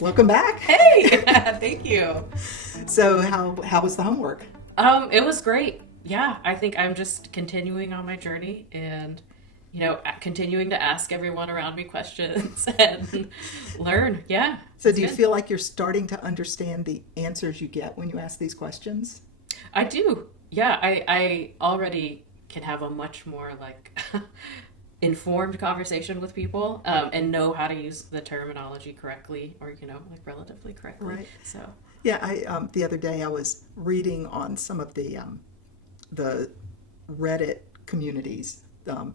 Welcome back. Hey, thank you. So how was the homework? It was great. Yeah, I think I'm just continuing on my journey and, continuing to ask everyone around me questions and learn. Yeah. So do you feel like you're starting to understand the answers you get when you ask these questions? I do. Yeah, I already can have a much more informed conversation with people and know how to use the terminology correctly or, relatively correctly. Right. So. Yeah, I the other day I was reading on some of the Reddit communities.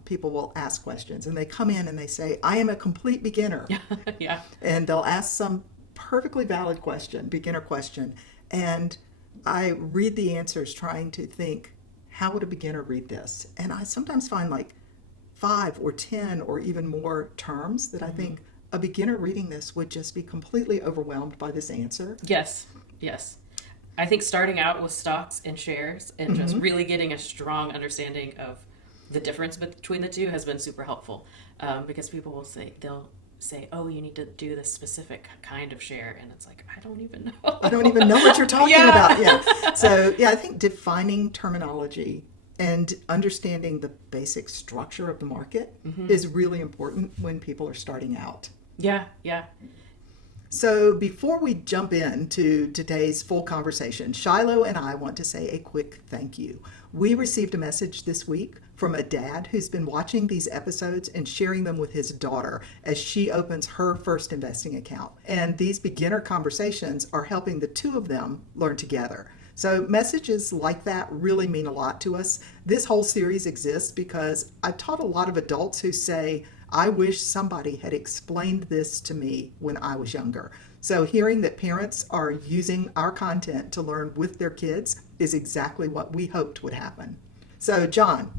People will ask questions and they come in and they say, I am a complete beginner. Yeah. And they'll ask some perfectly valid question, beginner question. And I read the answers trying to think, how would a beginner read this? And I sometimes find like 5 or 10 or even more terms that I think a beginner reading this would just be completely overwhelmed by this answer. Yes. I think starting out with stocks and shares and just really getting a strong understanding of the difference between the two has been super helpful because they'll say, oh, you need to do this specific kind of share. And it's like, I don't even know. I don't even know what you're talking Yeah. about. Yeah. So, I think defining terminology and understanding the basic structure of the market is really important when people are starting out. Yeah. So before we jump into today's full conversation, Shiloh and I want to say a quick thank you. We received a message this week from a dad who's been watching these episodes and sharing them with his daughter as she opens her first investing account. And these beginner conversations are helping the two of them learn together. So messages like that really mean a lot to us. This whole series exists because I've taught a lot of adults who say, I wish somebody had explained this to me when I was younger. So hearing that parents are using our content to learn with their kids is exactly what we hoped would happen. So John,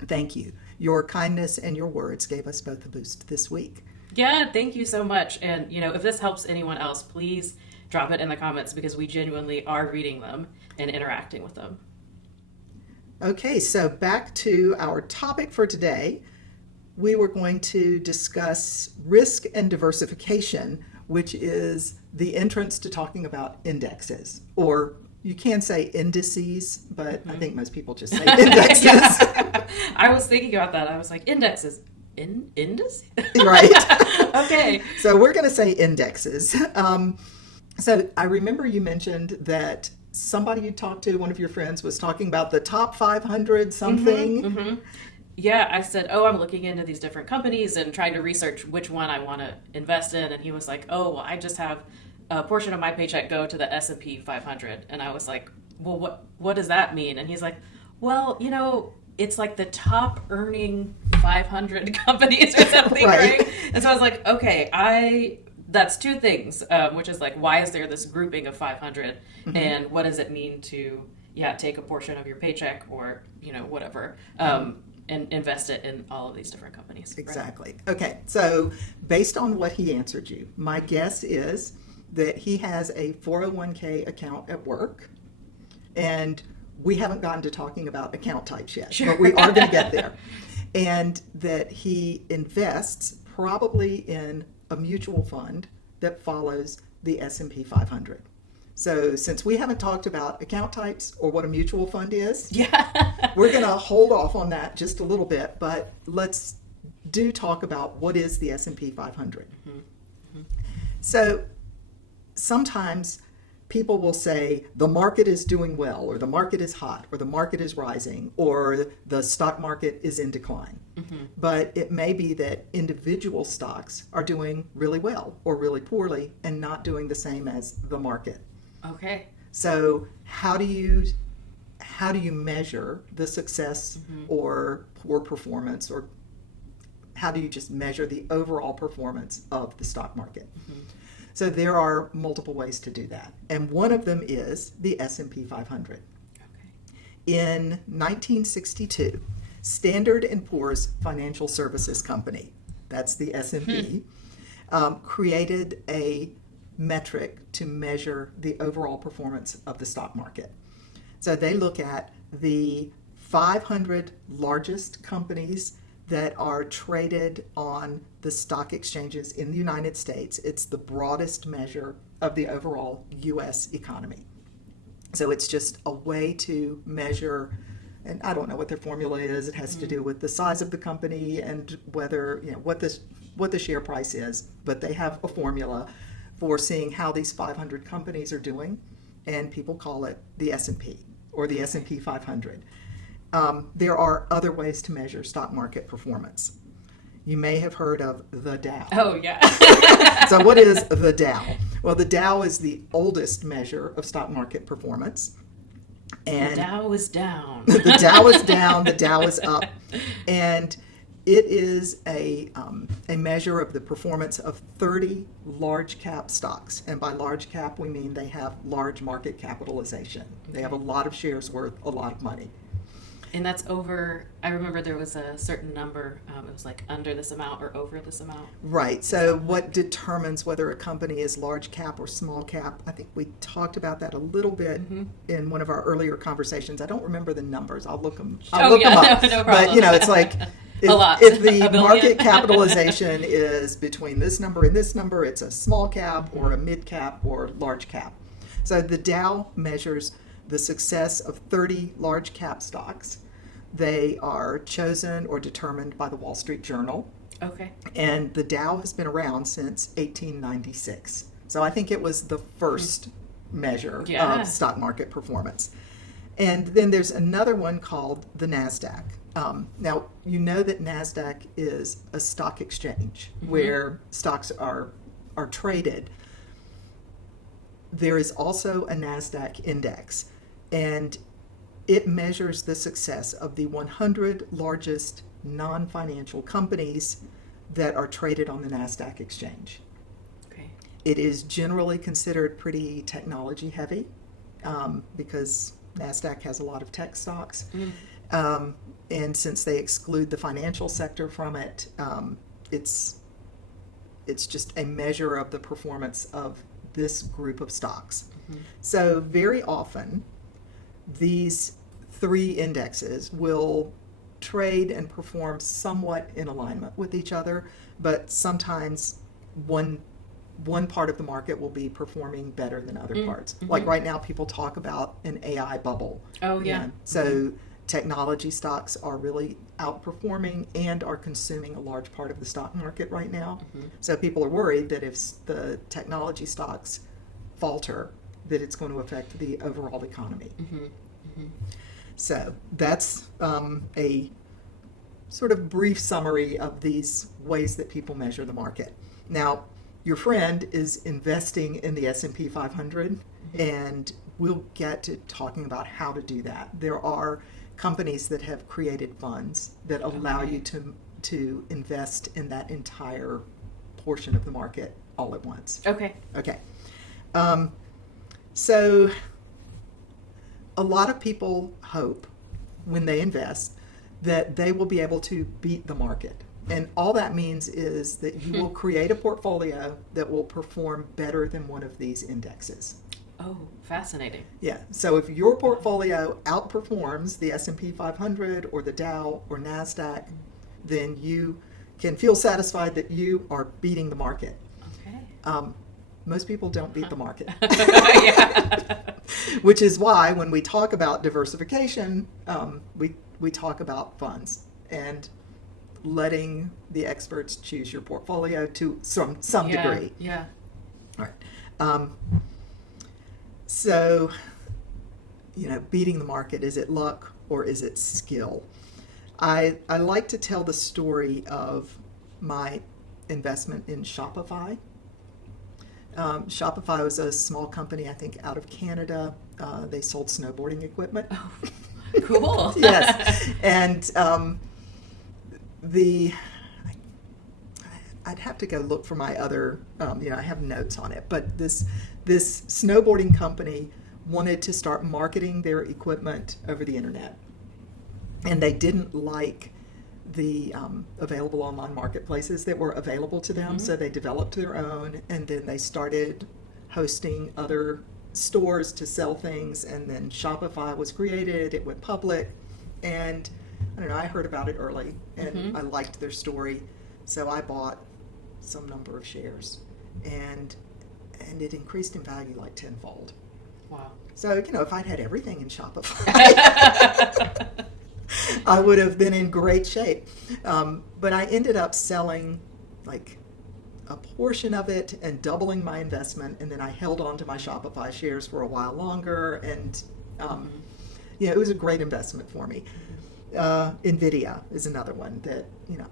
thank you. Your kindness and your words gave us both a boost this week. Yeah, thank you so much. And, if this helps anyone else, please drop it in the comments because we genuinely are reading them and interacting with them. Okay, so back to our topic for today. We were going to discuss risk and diversification, which is the entrance to talking about indexes, or you can say indices, but I think most people just say indexes. Yeah. I was thinking about that. I was like, indexes. Indices? Right. Okay. So we're going to say indexes. So I remember you mentioned that somebody you talked to, one of your friends, was talking about the top 500 something. Yeah, I said, I'm looking into these different companies and trying to research which one I want to invest in. And he was like, I just have a portion of my paycheck go to the S&P 500. And I was like, well, what does that mean? And he's like, well, it's like the top earning 500 companies or something, right? And so I was like, okay, that's two things, which is like, why is there this grouping of 500? And what does it mean to, take a portion of your paycheck or, whatever, and invest it in all of these different companies. Exactly. Right? Okay. So based on what he answered you, my guess is that he has a 401k account at work, and we haven't gotten to talking about account types yet, but we are going to get there. And that he invests probably in a mutual fund that follows the S&P 500. So since we haven't talked about account types or what a mutual fund is, we're going to hold off on that just a little bit, but let's talk about what is the S&P 500. So sometimes people will say the market is doing well, or the market is hot, or the market is rising, or the stock market is in decline. But it may be that individual stocks are doing really well or really poorly and not doing the same as the market. Okay. So how do you measure the success or poor performance, or how do you just measure the overall performance of the stock market? So there are multiple ways to do that, and one of them is the S&P 500. Okay. In 1962, Standard & Poor's Financial Services Company, that's the S&P, created a metric to measure the overall performance of the stock market. So they look at the 500 largest companies that are traded on the stock exchanges in the United States. It's the broadest measure of the overall U.S. economy. So it's just a way to measure, and I don't know what their formula is. It has to do with the size of the company and whether, what the share price is. But they have a formula for seeing how these 500 companies are doing, and people call it the S&P or the S&P 500. There are other ways to measure stock market performance. You may have heard of the Dow. Oh, yeah. So what is the Dow? Well, the Dow is the oldest measure of stock market performance. And the Dow is down. The Dow is down, the Dow is up. And it is a measure of the performance of 30 large cap stocks. And by large cap, we mean they have large market capitalization. They have a lot of shares worth a lot of money. And that's over, I remember there was a certain number, it was like under this amount or over this amount. Right. So what determines whether a company is large cap or small cap? I think we talked about that a little bit in one of our earlier conversations. I don't remember the numbers. I'll look them up. No problem. But, it's like a lot. If the market capitalization is between this number and this number, it's a small cap or a mid cap or large cap. So the Dow measures the success of 30 large cap stocks. They are chosen or determined by the Wall Street Journal. Okay. And the Dow has been around since 1896. So I think it was the first measure of stock market performance. And then there's another one called the NASDAQ. Now, you know that NASDAQ is a stock exchange where stocks are traded. There is also a NASDAQ index, and it measures the success of the 100 largest non-financial companies that are traded on the NASDAQ exchange. Okay. It is generally considered pretty technology heavy because NASDAQ has a lot of tech stocks. And since they exclude the financial sector from it, it's just a measure of the performance of this group of stocks. So very often, these three indexes will trade and perform somewhat in alignment with each other, but sometimes one part of the market will be performing better than other parts. Like right now, people talk about an AI bubble. Oh, yeah. So technology stocks are really outperforming and are consuming a large part of the stock market right now. So people are worried that if the technology stocks falter, that it's going to affect the overall economy. So that's a sort of brief summary of these ways that people measure the market. Now, your friend is investing in the S&P 500, and we'll get to talking about how to do that. There are companies that have created funds that allow you to invest in that entire portion of the market all at once. Okay. So a lot of people hope when they invest that they will be able to beat the market. And all that means is that you will create a portfolio that will perform better than one of these indexes. Oh, fascinating. Yeah. So if your portfolio outperforms the S&P 500 or the Dow or NASDAQ, then you can feel satisfied that you are beating the market. Okay. Most people don't beat the market. Yeah. Which is why when we talk about diversification, we talk about funds and letting the experts choose your portfolio to some degree. Yeah. All right. So, beating the market, is it luck or is it skill? I like to tell the story of my investment in Shopify. Shopify was a small company, I think, out of Canada. They sold snowboarding equipment. Oh, cool. Yes. And I'd have to go look for my other, I have notes on it, but this snowboarding company wanted to start marketing their equipment over the internet. And they didn't like the available online marketplaces that were available to them, so they developed their own, and then they started hosting other stores to sell things, and then Shopify was created, it went public, and I don't know, I heard about it early and I liked their story. So I bought some number of shares and it increased in value like tenfold. Wow. So, if I'd had everything in Shopify, I would have been in great shape. But I ended up selling like a portion of it and doubling my investment, and then I held on to my Shopify shares for a while longer, and it was a great investment for me. NVIDIA is another one that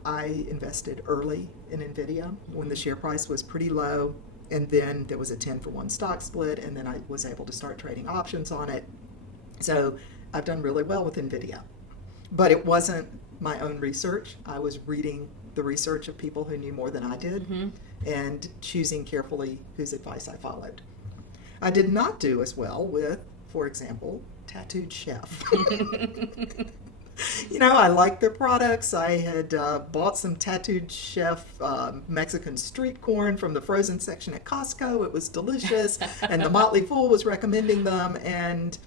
I invested early in NVIDIA when the share price was pretty low, and then there was a 10-for-1 stock split, and then I was able to start trading options on it. So I've done really well with NVIDIA, but it wasn't my own research. I was reading the research of people who knew more than I did and choosing carefully whose advice I followed. I did not do as well with, for example, Tattooed Chef. I liked their products. I had bought some Tattooed Chef Mexican street corn from the frozen section at Costco. It was delicious, and the Motley Fool was recommending them, and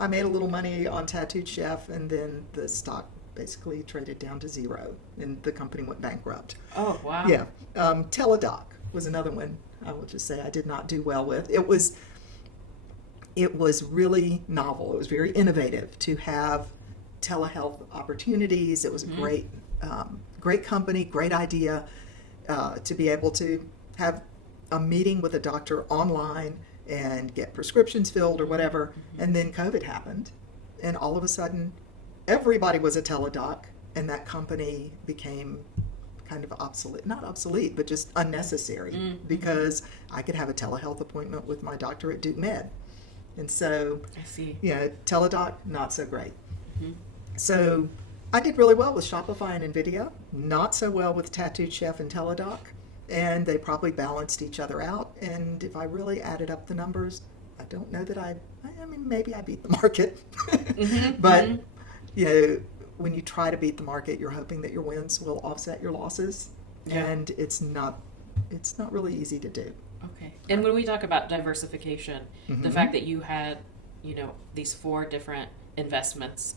I made a little money on Tattooed Chef, and then the stock basically traded down to zero, and the company went bankrupt. Oh, wow. Yeah. Teladoc was another one I will just say I did not do well with. It was really novel. It was very innovative to have telehealth opportunities. It was a great company, great idea to be able to have a meeting with a doctor online and get prescriptions filled or whatever. And then COVID happened, and all of a sudden everybody was a Teladoc, and that company became kind of obsolete, not obsolete, but just unnecessary because I could have a telehealth appointment with my doctor at Duke Med. And so, I see. Teladoc, not so great. So I did really well with Shopify and NVIDIA, not so well with Tattooed Chef and Teladoc, and they probably balanced each other out. And if I really added up the numbers, I don't know that I mean, maybe I beat the market. But, when you try to beat the market, you're hoping that your wins will offset your losses. Yeah. And it's not really easy to do. Okay. And when we talk about diversification, the fact that you had, these 4 different investments,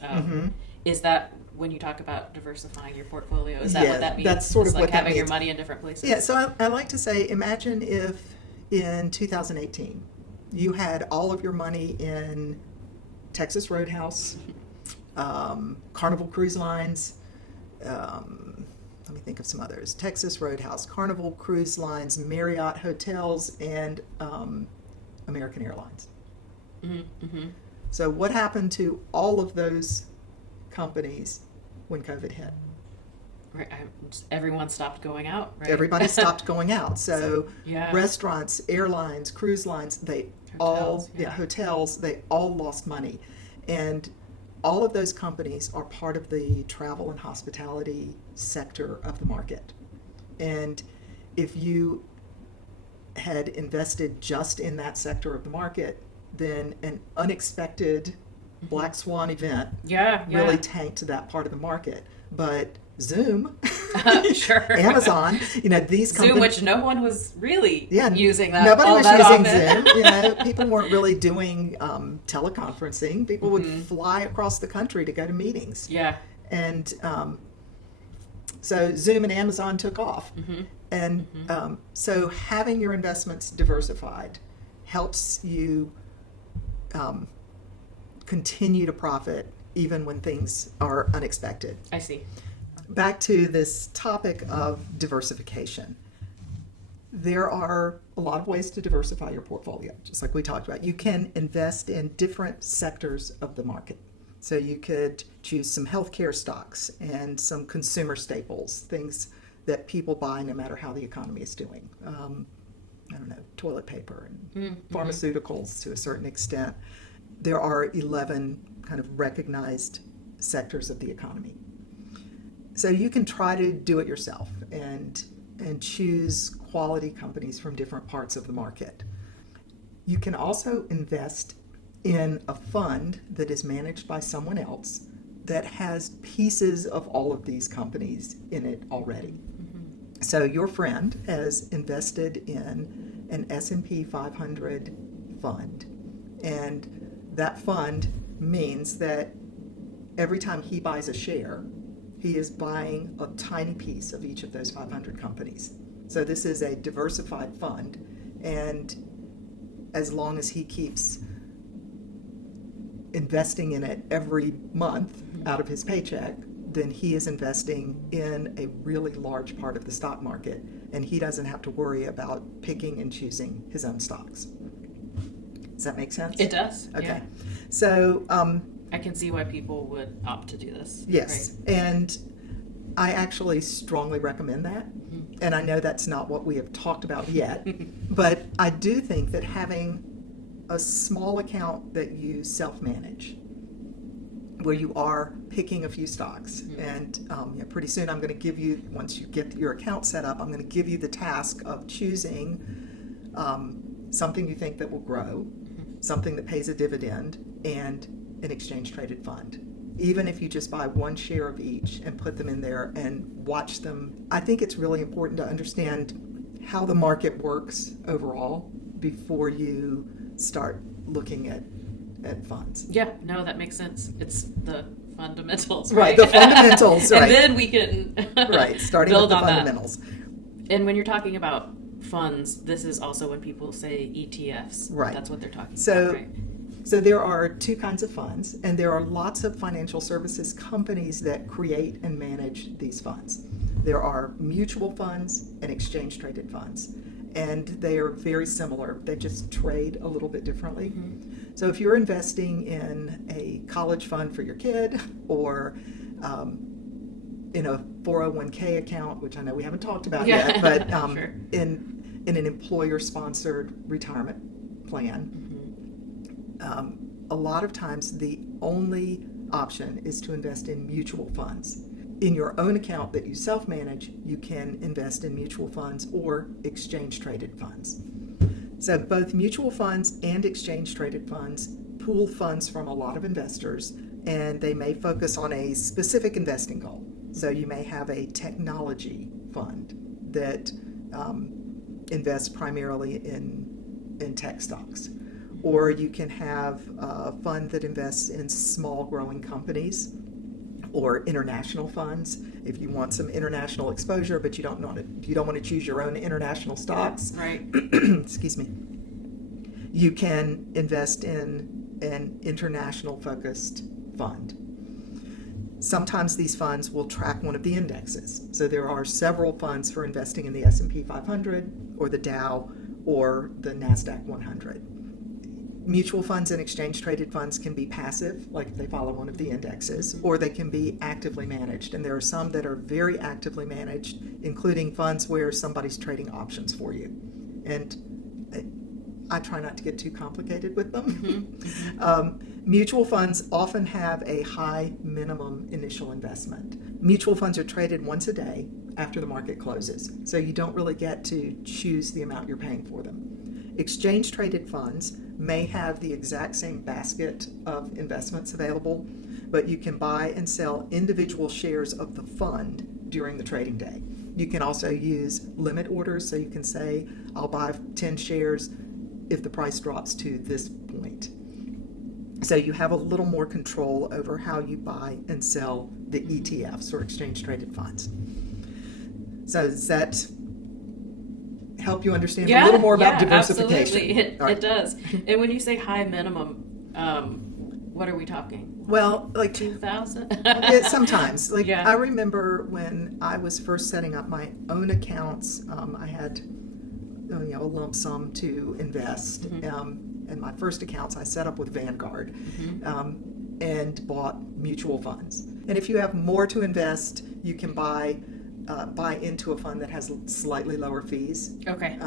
is that when you talk about diversifying your portfolio, is that what that means? That's sort of like what that having your means. money in different places? Yeah, so I like to say, imagine if in 2018 you had all of your money in Texas Roadhouse, Carnival Cruise Lines, let me think of some others, Texas Roadhouse, Carnival Cruise Lines, Marriott Hotels, and American Airlines. So what happened to all of those companies when COVID hit? Right. Everyone stopped going out, right? Everybody stopped going out. So yeah. Restaurants, airlines, cruise lines, hotels, they all lost money. And all of those companies are part of the travel and hospitality sector of the market. And if you had invested just in that sector of the market, then an unexpected black swan event really tanked that part of the market. But Zoom, sure. Amazon, these companies. Zoom, which no one was really using that. Nobody all was that using often. Zoom. People weren't really doing teleconferencing. People would fly across the country to go to meetings. Yeah. And so Zoom and Amazon took off. And so having your investments diversified helps you continue to profit even when things are unexpected. I see. Back to this topic of diversification. There are a lot of ways to diversify your portfolio, just like we talked about. You can invest in different sectors of the market. So you could choose some healthcare stocks and some consumer staples, things that people buy no matter how the economy is doing. Toilet paper and pharmaceuticals to a certain extent. There are 11 kind of recognized sectors of the economy. So you can try to do it yourself and choose quality companies from different parts of the market. You can also invest in a fund that is managed by someone else that has pieces of all of these companies in it already. So your friend has invested in an S&P 500 fund, and that fund means that every time he buys a share, he is buying a tiny piece of each of those 500 companies. So this is a diversified fund, and as long as he keeps investing in it every month out of his paycheck, then he is investing in a really large part of the stock market, and he doesn't have to worry about picking and choosing his own stocks. Does that make sense? It does. Okay. Yeah. So I can see why people would opt to do this. yes, Right? and I actually strongly recommend that. And I know that's not what we have talked about yet, but I do think that having a small account that you self-manage, where you are picking a few stocks, and pretty soon I'm going to give you, once you get your account set up, I'm going to give you the task of choosing something you think that will grow, something that pays a dividend, and an exchange-traded fund. Even if you just buy one share of each and put them in there and watch them. I think it's really important to understand how the market works overall before you start looking at funds. Yeah, no, that makes sense. It's the fundamentals. Right, the fundamentals, right. And then we can Right, starting build with the on fundamentals. that. And when you're talking about funds, this is also when people say ETFs. Right. That's what they're talking So, about, right? So there are two kinds of funds, and there are lots of financial services companies that create and manage these funds. There are mutual funds and exchange-traded funds, and they are very similar. They just trade a little bit differently. So if you're investing in a college fund for your kid, or in a 401k account, which I know we haven't talked about yet, but Sure. in an employer-sponsored retirement plan, a lot of times the only option is to invest in mutual funds. In your own account that you self-manage, you can invest in mutual funds or exchange-traded funds. So both mutual funds and exchange-traded funds pool funds from a lot of investors, and they may focus on a specific investing goal. So you may have a technology fund that invests primarily in tech stocks. Or you can have a fund that invests in small growing companies, or international funds if you want some international exposure, but you don't want to choose your own international stocks. Right. Excuse me. You can invest in an international focused fund. Sometimes these funds will track one of the indexes. So there are several funds for investing in the S&P 500 or the Dow or the NASDAQ 100. Mutual funds and exchange-traded funds can be passive, like if they follow one of the indexes, or they can be actively managed. And there are some that are very actively managed, including funds where somebody's trading options for you. And I try not to get too complicated with them. Mutual funds often have a high minimum initial investment. Mutual funds are traded once a day after the market closes, so you don't really get to choose the amount you're paying for them. Exchange-traded funds may have the exact same basket of investments available, but you can buy and sell individual shares of the fund during the trading day. You can also use limit orders, so you can say, I'll buy 10 shares if the price drops to this point. So you have a little more control over how you buy and sell the ETFs, or exchange-traded funds. So does that help you understand a little more about diversification? Absolutely. It does. And when you say high minimum, what are we talking? Well, like 2,000? sometimes. Like Yeah. I remember when I was first setting up my own accounts, I had a lump sum to invest. And my first accounts I set up with Vanguard, and bought mutual funds. And if you have more to invest, you can buy into a fund that has slightly lower fees. Okay.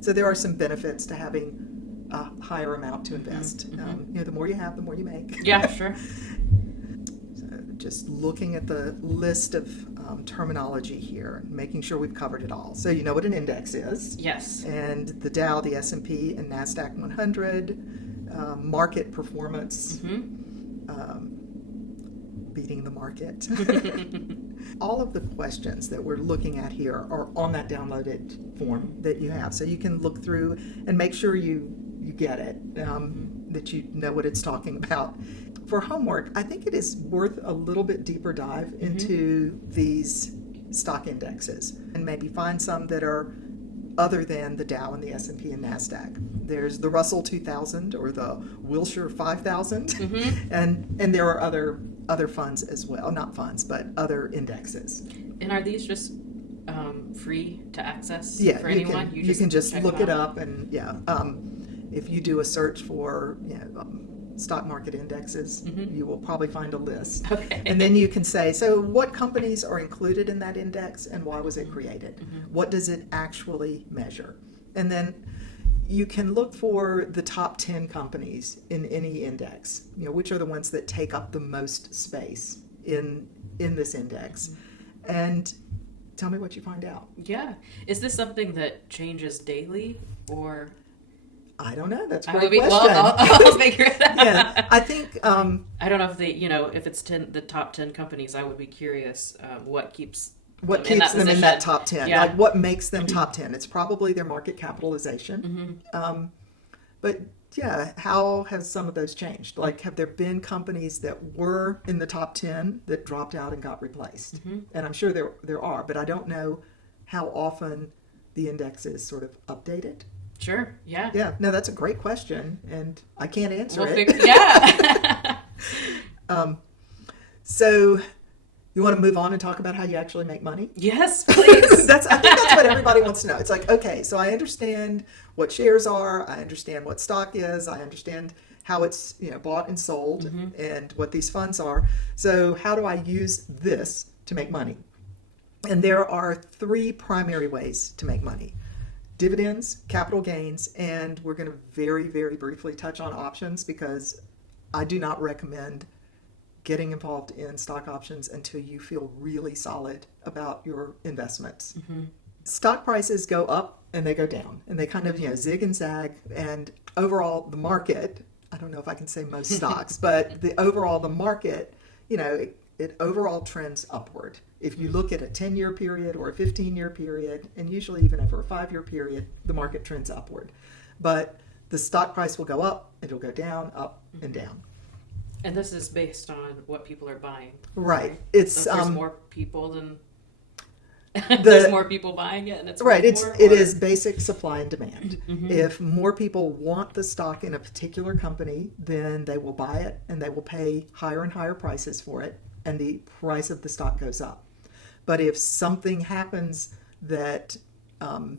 So there are some benefits to having a higher amount to invest. The more you have, the more you make. Yeah, sure. So just looking at the list of terminology here, making sure we've covered it all. So you know what an index is. Yes. And the Dow, the S&P, and NASDAQ 100, market performance, beating the market. All of the questions that we're looking at here are on that downloaded form that you have. So you can look through and make sure you get it, that you know what it's talking about. for homework, I think it is worth a little bit deeper dive into these stock indexes and maybe find some that are other than the Dow and the S&P and NASDAQ. There's the Russell 2000 or the Wilshire 5000, and there are other funds as well. Not funds, but other indexes. And are these just free to access for you anyone? Can, you can just look it up, and if you do a search for stock market indexes, you will probably find a list. Okay. And then you can say, so what companies are included in that index and why was it created? What does it actually measure? And then you can look for the top 10 companies in any index, which are the ones that take up the most space in this index. And tell me what you find out. Yeah. Is this something that changes daily, or? I don't know. That's a great question. Well, I'll figure it out. Yeah, I think I don't know if if it's the top 10 companies. I would be curious what keeps them in that top 10. Yeah. Like what makes them top 10? It's probably their market capitalization. But yeah, how has some of those changed? Like, have there been companies that were in the top 10 that dropped out and got replaced? And I'm sure there are, but I don't know how often the index is sort of updated. Sure. Yeah. Yeah. No, that's a great question, and I can't answer it. Yeah. So, you want to move on and talk about how you actually make money? Yes, please. I think that's what everybody wants to know. It's like, okay, so I understand what shares are, I understand what stock is, I understand how it's bought and sold, and what these funds are. So, how do I use this to make money? And there are 3 primary ways to make money. Dividends, capital gains, and we're going to very, very briefly touch on options because I do not recommend getting involved in stock options until you feel really solid about your investments. Stock prices go up and they go down, and they kind of zig and zag, and overall the market, I don't know if I can say most stocks, but the market, it overall trends upward. If you look at a 10-year period or a 15-year period, and usually even over a 5-year period, the market trends upward. But the stock price will go up, it'll go down, up and down. And this is based on what people are buying. Right. It's so if there's more people than there's more people buying it, and it's right. It is basic supply and demand. If more people want the stock in a particular company, then they will buy it, and they will pay higher and higher prices for it, and the price of the stock goes up. But if something happens that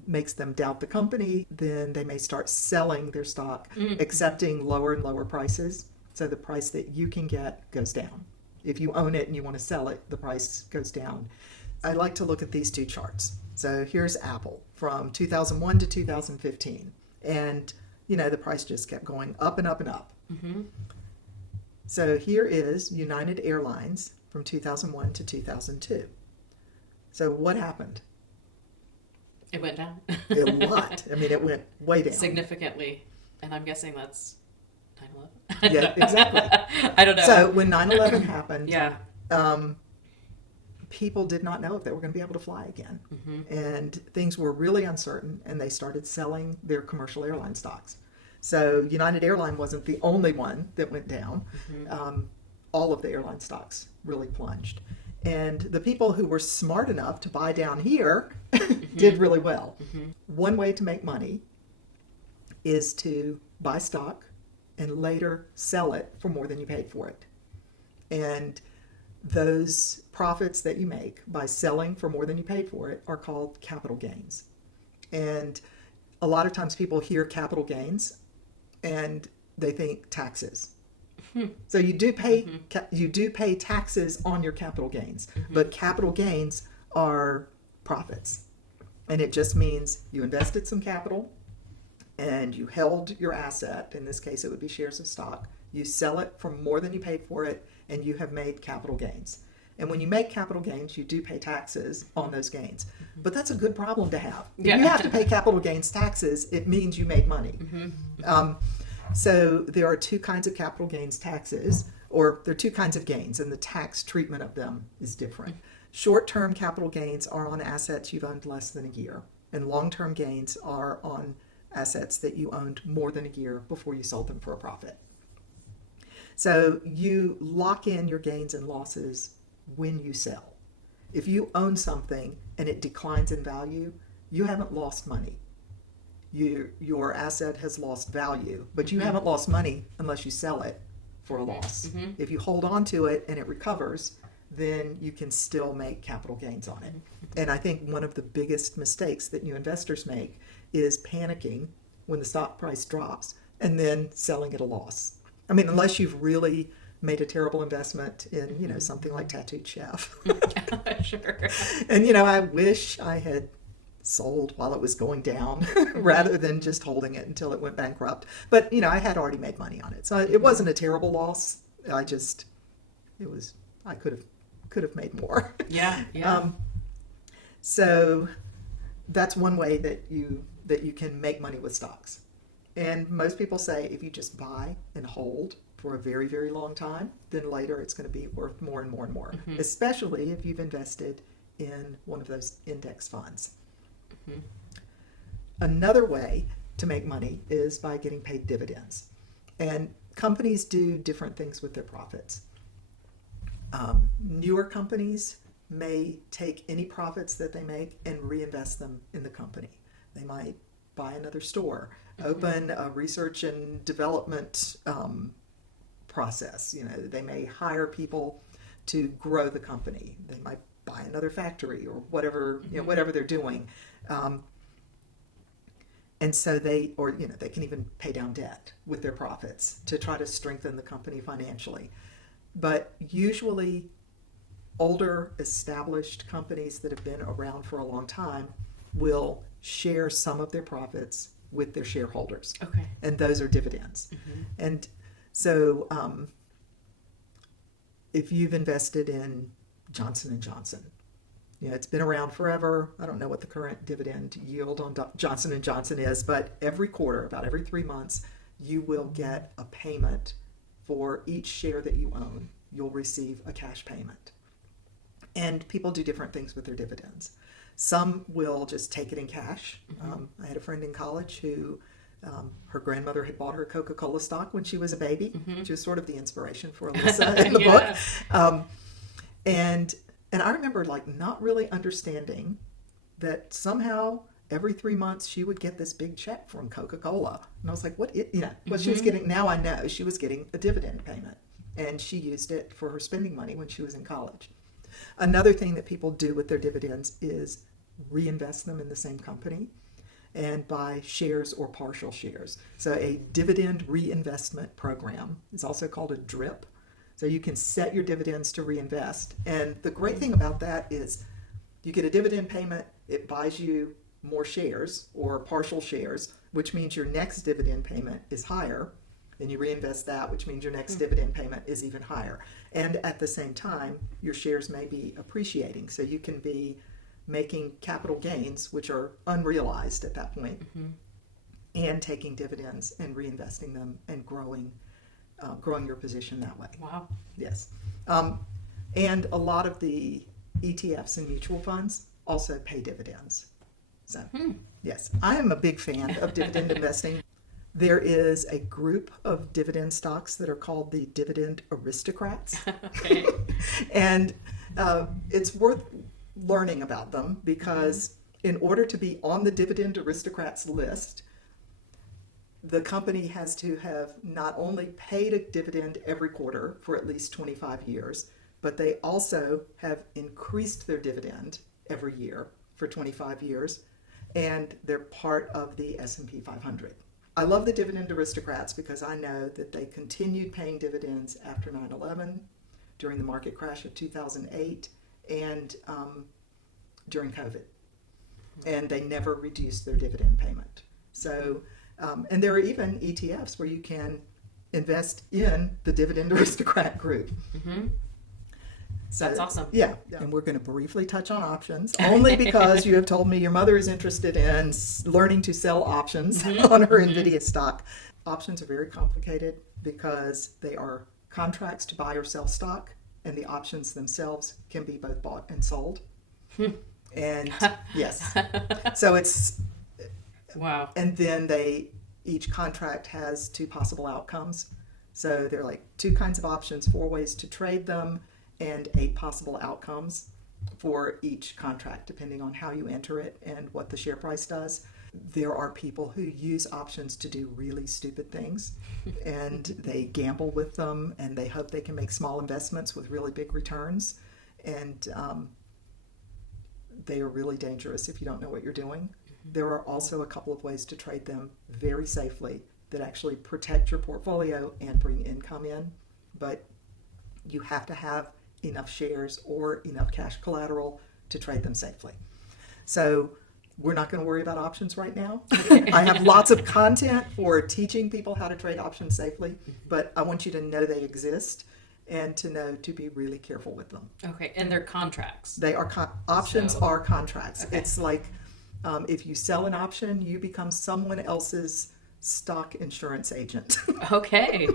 makes them doubt the company, then they may start selling their stock, accepting lower and lower prices. So the price that you can get goes down. If you own it and you want to sell it, the price goes down. I like to look at these 2 charts. So here's Apple from 2001 to 2015. And, the price just kept going up and up and up. So here is United Airlines from 2001 to 2002. So what happened? It went down. A lot. I mean, it went way down. Significantly. And I'm guessing that's 9/11. Yeah, exactly. I don't know. So when 9/11 happened, yeah. People did not know if they were going to be able to fly again. And things were really uncertain, and they started selling their commercial airline stocks. So United Airlines wasn't the only one that went down. All of the airline stocks really plunged. And the people who were smart enough to buy down here did really well. One way to make money is to buy stock and later sell it for more than you paid for it. And those profits that you make by selling for more than you paid for it are called capital gains. And a lot of times people hear capital gains and they think taxes. So you do pay taxes on your capital gains, but capital gains are profits. And it just means you invested some capital and you held your asset. In this case, it would be shares of stock. You sell it for more than you paid for it, and you have made capital gains. And when you make capital gains, you do pay taxes on those gains. But that's a good problem to have. If you have to pay capital gains taxes, it means you made money. So there are 2 kinds of capital gains taxes, or there are 2 kinds of gains, and the tax treatment of them is different. Short-term capital gains are on assets you've owned less than a year, and long-term gains are on assets that you owned more than a year before you sold them for a profit. So you lock in your gains and losses when you sell. If you own something and it declines in value, you haven't lost money. Your asset has lost value, but you haven't lost money unless you sell it for a loss. If you hold on to it and it recovers, then you can still make capital gains on it. And I think one of the biggest mistakes that new investors make is panicking when the stock price drops and then selling at a loss. I mean, unless you've really made a terrible investment in, something like Tattooed Chef. Sure. And, I wish I had sold while it was going down rather than just holding it until it went bankrupt. But, I had already made money on it. So it wasn't a terrible loss. I could have made more. Yeah. So that's one way that you can make money with stocks. And most people say if you just buy and hold for a very, very long time, then later it's going to be worth more and more and more, especially if you've invested in one of those index funds. Another way to make money is by getting paid dividends. And companies do different things with their profits. Newer companies may take any profits that they make and reinvest them in the company. They might buy another store, open a research and development process. They may hire people to grow the company. They might buy another factory or whatever, whatever they're doing. And so they can even pay down debt with their profits to try to strengthen the company financially. But usually older established companies that have been around for a long time will share some of their profits with their shareholders. Okay. And those are dividends. And so if you've invested in Johnson & Johnson, it's been around forever. I don't know what the current dividend yield on Johnson & Johnson is, but every quarter, about every 3 months, you will get a payment for each share that you own. You'll receive a cash payment. And people do different things with their dividends. Some will just take it in cash. I had a friend in college who her grandmother had bought her Coca-Cola stock when she was a baby, which is sort of the inspiration for Alyssa in the book. And I remember not really understanding that somehow every 3 months she would get this big check from Coca-Cola. And I was like, what she was getting? Now I know she was getting a dividend payment, and she used it for her spending money when she was in college. Another thing that people do with their dividends is reinvest them in the same company and buy shares or partial shares. So a dividend reinvestment program is also called a DRIP. So you can set your dividends to reinvest. And the great thing about that is you get a dividend payment, it buys you more shares or partial shares, which means your next dividend payment is higher. Then you reinvest that, which means your next dividend payment is even higher. And at the same time, your shares may be appreciating. So you can be making capital gains, which are unrealized at that point, and taking dividends and reinvesting them and growing your position that way. Wow. Yes. And a lot of the ETFs and mutual funds also pay dividends. So, yes, I am a big fan of dividend investing. There is a group of dividend stocks that are called the dividend aristocrats. Okay. And it's worth learning about them because in order to be on the dividend aristocrats list, the company has to have not only paid a dividend every quarter for at least 25 years, but they also have increased their dividend every year for 25 years, and they're part of the S&P 500. I love the dividend aristocrats because I know that they continued paying dividends after 9/11, during the market crash of 2008, and during COVID. And they never reduced their dividend payment. So, and there are even ETFs where you can invest in the dividend aristocrat group. So, that's awesome. Yeah, and we're going to briefly touch on options, only because you have told me your mother is interested in learning to sell options on her NVIDIA stock. Options are very complicated because they are contracts to buy or sell stock, and the options themselves can be both bought and sold. And yes, so it's wow. And then each contract has two possible outcomes. So there are like 2 kinds of options, 4 ways to trade them, and 8 possible outcomes for each contract, depending on how you enter it and what the share price does. There are people who use options to do really stupid things, and they gamble with them, and they hope they can make small investments with really big returns. And they are really dangerous if you don't know what you're doing. There are also a couple of ways to trade them very safely that actually protect your portfolio and bring income in, but you have to have enough shares or enough cash collateral to trade them safely. So we're not going to worry about options right now. I have lots of content for teaching people how to trade options safely, but I want you to know they exist and to know to be really careful with them. Okay, and they're contracts. They are options are contracts. Okay. It's like if you sell an option, you become someone else's stock insurance agent. Okay.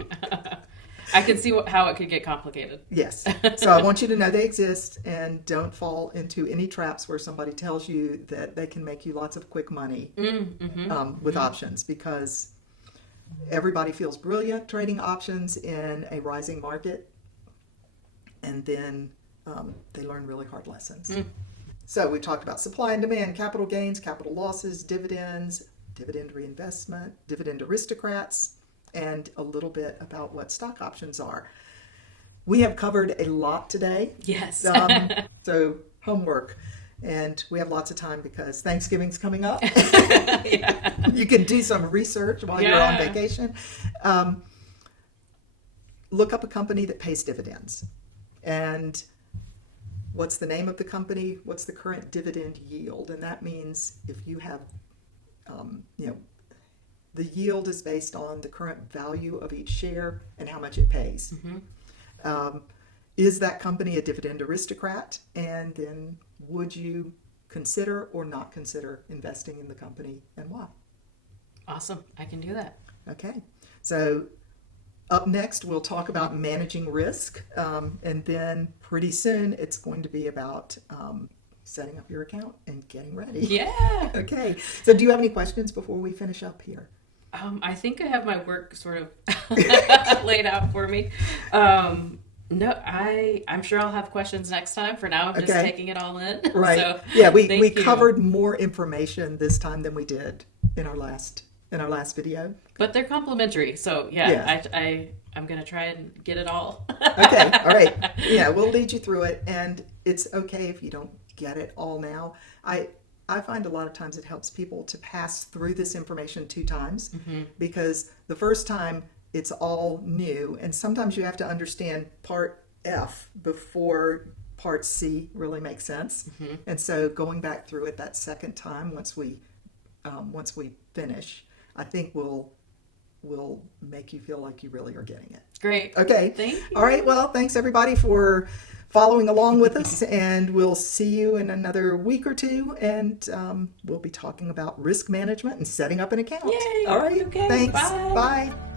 I can see how it could get complicated. Yes. So I want you to know they exist, and don't fall into any traps where somebody tells you that they can make you lots of quick money with options, because everybody feels brilliant trading options in a rising market, and then they learn really hard lessons. So we talked about supply and demand, capital gains, capital losses, dividends, dividend reinvestment, dividend aristocrats, and a little bit about what stock options are. We have covered a lot today. Yes. So homework. And we have lots of time because Thanksgiving's coming up. Yeah. You can do some research while you're on vacation. Look up a company that pays dividends. And what's the name of the company? What's the current dividend yield? And that means if you have, the yield is based on the current value of each share and how much it pays. Is that company a dividend aristocrat? And then would you consider or not consider investing in the company, and why? Awesome. I can do that. Okay. So up next, we'll talk about managing risk. And then pretty soon, it's going to be about setting up your account and getting ready. Yeah. Okay. So do you have any questions before we finish up here? I think I have my work sort of laid out for me. No, I'm sure I'll have questions next time. For now, I'm just taking it all in. Right. So, yeah, we covered more information this time than we did in our last video. But they're complimentary. So I'm going to try and get it all. Okay. All right. Yeah, we'll lead you through it, and it's okay if you don't get it all now. I find a lot of times it helps people to pass through this information 2 times, because the first time it's all new, and sometimes you have to understand part F before part C really makes sense. And so going back through it that second time, once we finish, I think will make you feel like you really are getting it. Great. Okay. Thank you. All right. Well, thanks everybody for following along with us, and we'll see you in another week or 2, and we'll be talking about risk management and setting up an account. Yay. All right. Okay. Thanks. Bye. Bye.